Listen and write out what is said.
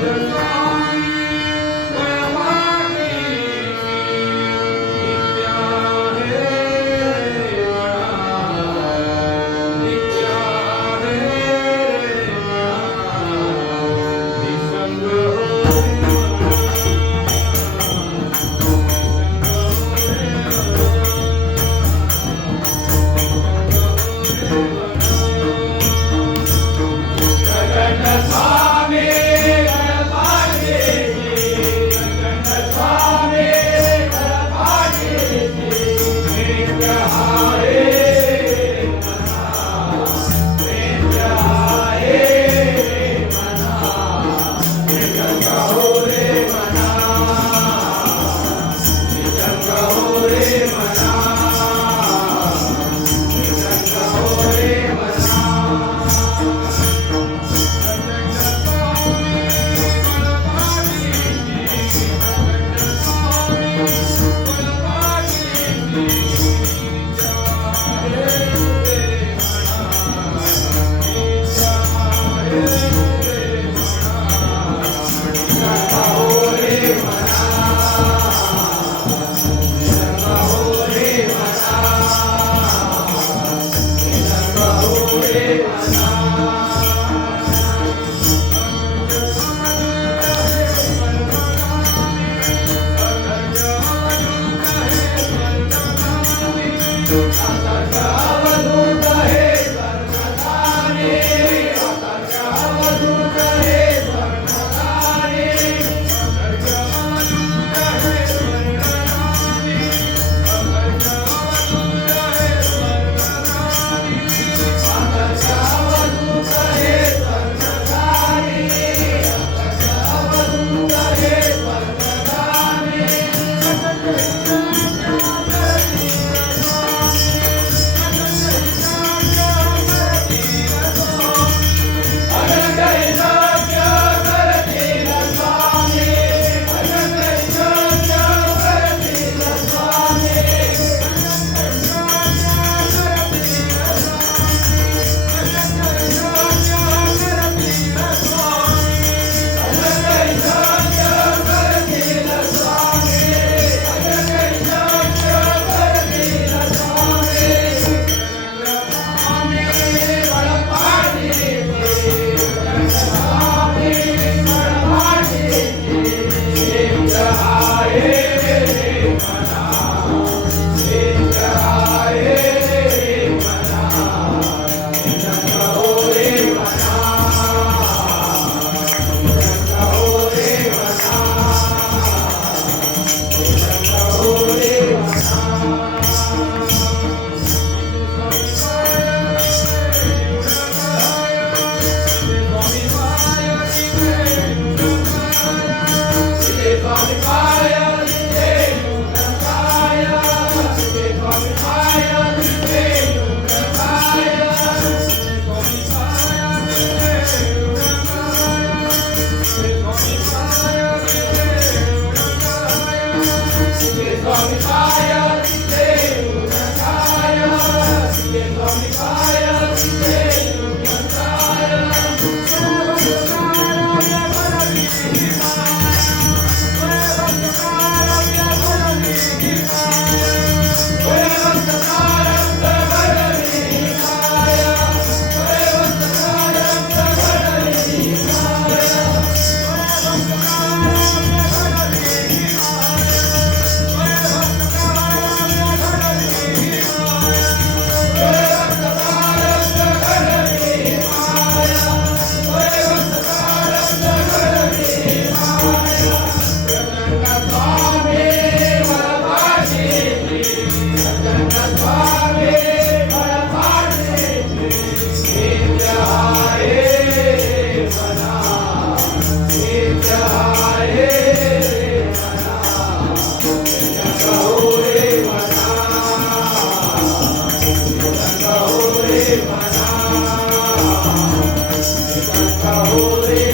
no Holy